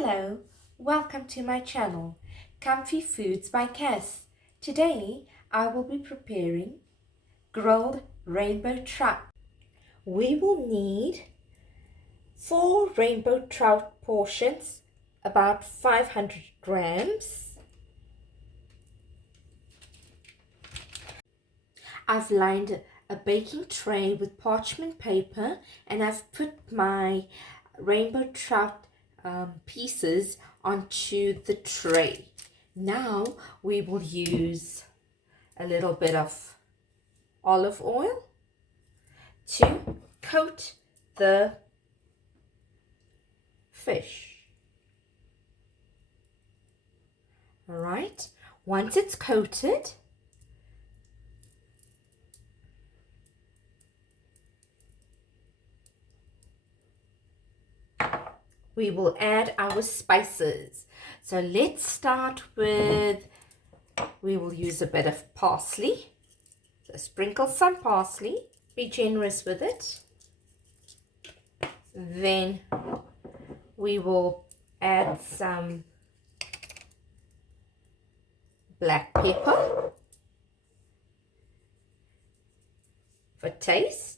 Hello, welcome to my channel, Comfy Foods by Cass. Today I will be preparing grilled rainbow trout. We will need 4 rainbow trout portions, about 500 grams. I've lined a baking tray with parchment paper and I've put my rainbow trout pieces onto the tray. Now we will use a little bit of olive oil to coat the fish. All right, once it's coated, we will add our spices. So let's start with, we will use a bit of parsley. So sprinkle some parsley, be generous with it. Then we will add some black pepper for taste.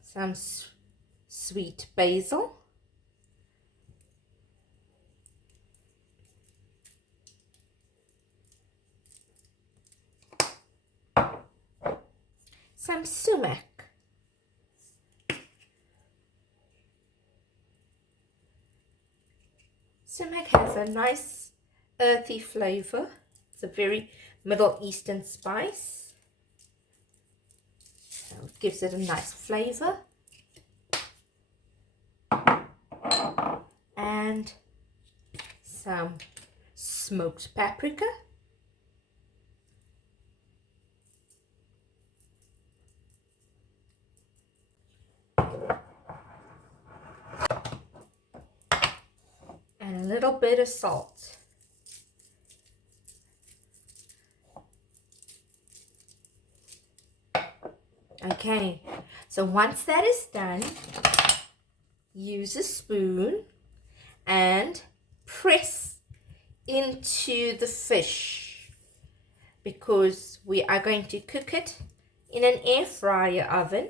Some sweet basil. Some sumac. Sumac has a nice earthy flavor. It's a very Middle Eastern spice. So it gives it a nice flavor. And some smoked paprika. And a little bit of salt. Okay, so once that is done, use a spoon and press into the fish because we are going to cook it in an air fryer oven,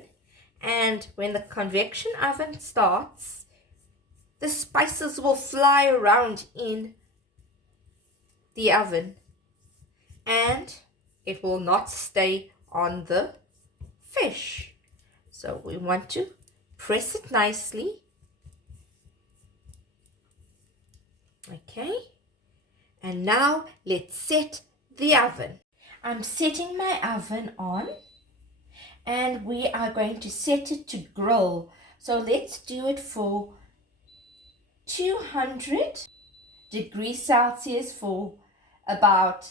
and when the convection oven starts, the spices will fly around in the oven and it will not stay on the fish. So we want to press it nicely. Okay, and now let's set the oven. I'm setting my oven on and we are going to set it to grill. So let's do it for 200 degrees Celsius for about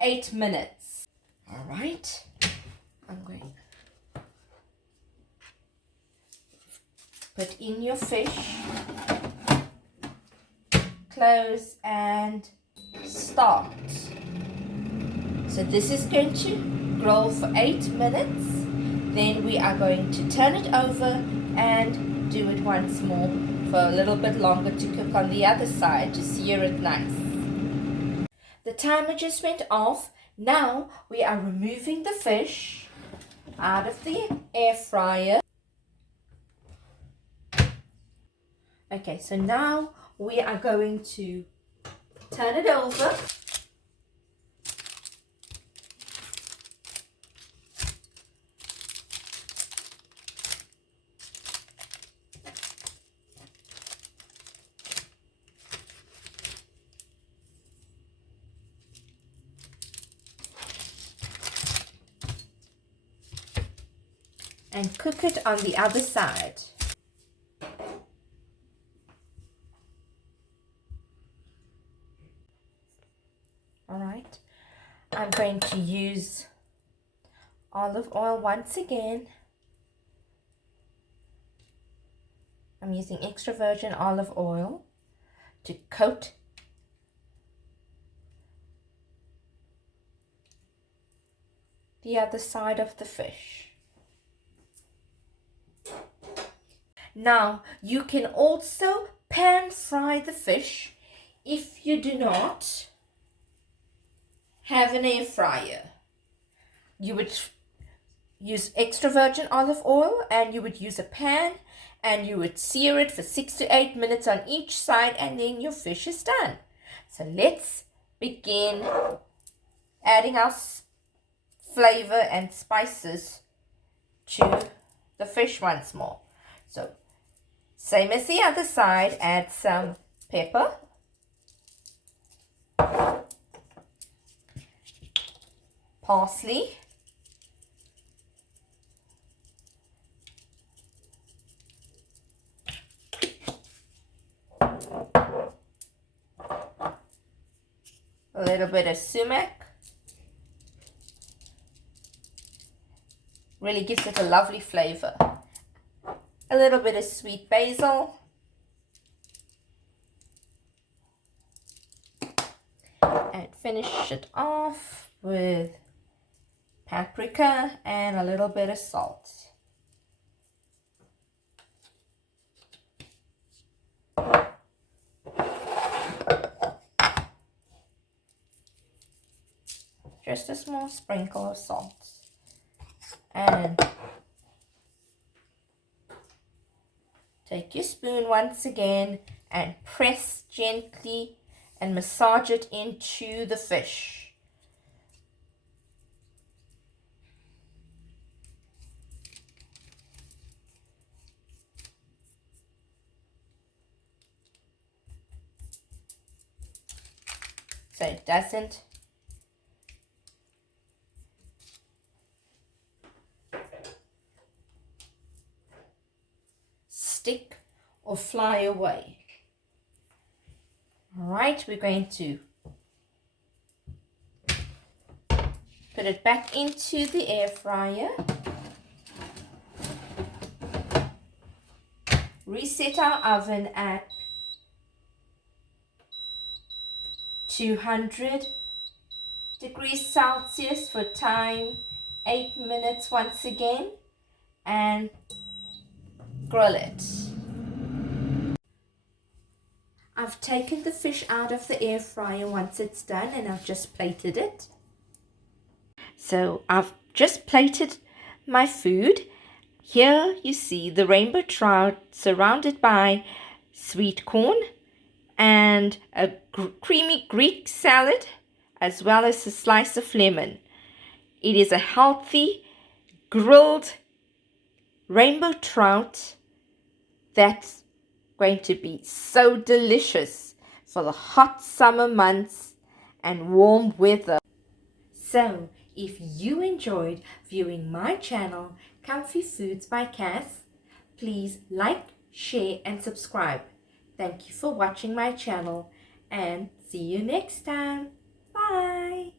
8 minutes. All right, I'm going to put in your fish, close and start. So this is going to grill for 8 minutes. Then we are going to turn it over and do it once more for a little bit longer to cook on the other side to sear it nice. The timer just went off. Now we are removing the fish out of the air fryer. Okay, so now we are going to turn it over. And cook it on the other side. All right, I'm going to use olive oil once again. I'm using extra virgin olive oil to coat the other side of the fish. Now, you can also pan fry the fish if you do not have an air fryer. You would use extra virgin olive oil, and you would use a pan, and you would sear it for 6 to 8 minutes on each side, and then your fish is done. So let's begin adding our flavor and spices to the fish once more. So same as the other side, add some pepper, parsley, a little bit of sumac. Really gives it a lovely flavor. A little bit of sweet basil. And finish it off with paprika and a little bit of salt. Just a small sprinkle of salt. And take your spoon once again and press gently and massage it into the fish. So it doesn't stick or fly away. All right, we're going to put it back into the air fryer. Reset our oven at 200 degrees Celsius for time 8 minutes once again, and grill it. I've taken the fish out of the air fryer once it's done, and I've just plated it. So I've just plated my food. Here you see the rainbow trout surrounded by sweet corn and a creamy Greek salad, as well as a slice of lemon. It is a healthy grilled rainbow trout that's going to be so delicious for the hot summer months and warm weather. So, if you enjoyed viewing my channel, Comfy Foods by Cass, please like, share and subscribe. Thank you for watching my channel, and see you next time. Bye!